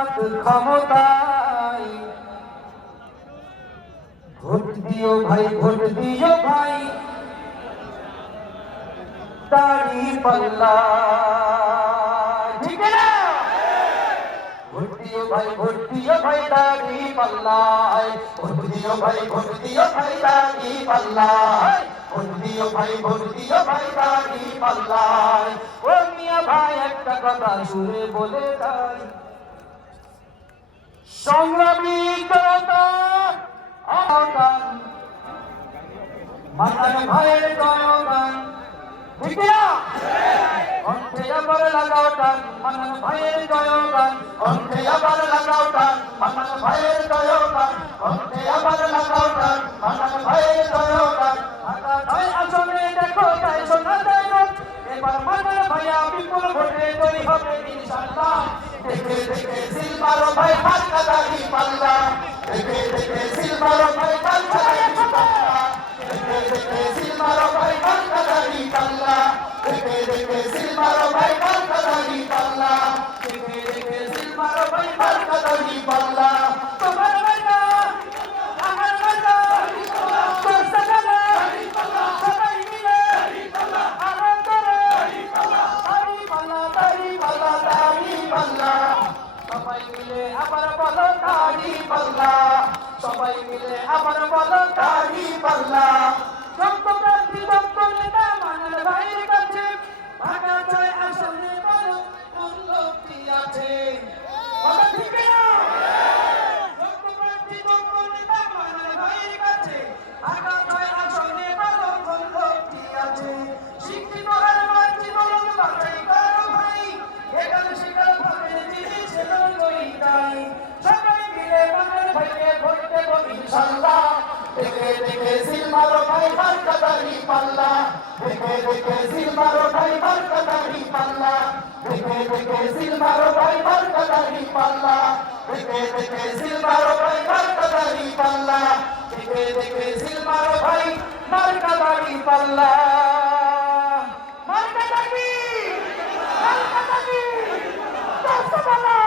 জামাত ক্ষমতায় ভোট দিও ভাই ভোট দিও ভাই দাড়ি পাল্লা ঠিক না ভোট দিও ভাই দাড়ি পাল্লায় ভোট দিও ভাই দাড়ি পাল্লায় ভোট দিও ভাই দাড়ি পাল্লায় ও মিয়া ভাই একটা কথা সুরে বলে তাই সংগ্রামী জনতা আহ্বান মাতার ভাইয়ের জনগণ ঠিক না কণ্ঠে আবার লাগাও টান মাতার ভাইয়ের জনগণ কণ্ঠে আবার লাগাও টান মাতার ভাইয়ের জনগণ কণ্ঠে আবার লাগাও টান মাতার ভাইয়ের জনগণ মাতার ভাই আসলে দেখো তাই শোনা যায় এবার মাতার ভাইয়া বিপুল ভোটে জয়ী হবে ইনশাআল্লাহ দেখে দেখে সিলমারো ভাই মার্কা দাড়ি পাল্লা দেখে দেখে সিলমারো ভাই মার্কা দাড়ি পাল্লা দেখে দেখে সিলমারো ভাই মার্কা দাড়ি পাল্লা দেখে দেখে সিলমারো ভাই মার্কা দাড়ি পাল্লা দেখে দেখে সিলমারো ভাই মার্কা দাড়ি পাল্লা তোমার মার্কা আমার মার্কা তোর সাকানা সবাই মিলে আমার করে দাড়ি পাল্লা সবাই মিলে আবার বলো দাড়ি পাল্লা সবাই মিলে আবার বলো দাড়ি পাল্লা যোগ্য প্রার্থী যোগ্য নেতা মানল ভাইয়ের কাছে ভাগা ছয় আসনে বলো কোন লোকটি আছে কথা ঠিক না যোগ্য প্রার্থী যোগ্য নেতা মানল ভাইয়ের কাছে ভাগা ছয় আসনে বলো কোন লোকটি আছে শিক্ষিত আর মার্জি বলুন বাছাই করো ভাই এখানে শিকার ভাবে জিনিস লই যাই সবাই মিলে মানল ভাইকে ভোট দেব ইনশাআল্লাহ দেখে দেখে সিলমারো ভাই মার্কা দাড়ি পাল্লা দেখে দেখে সিলমারো ভাই মার্কা দাড়ি পাল্লা দেখে দেখে সিলমারো ভাই মার্কা দাড়ি পাল্লা দেখে দেখে সিলমারো ভাই মার্কা দাড়ি পাল্লা দেখে দেখে সিলমারো ভাই মার্কা দাড়ি পাল্লা মার্কা দাড়ি দশ পাল্লা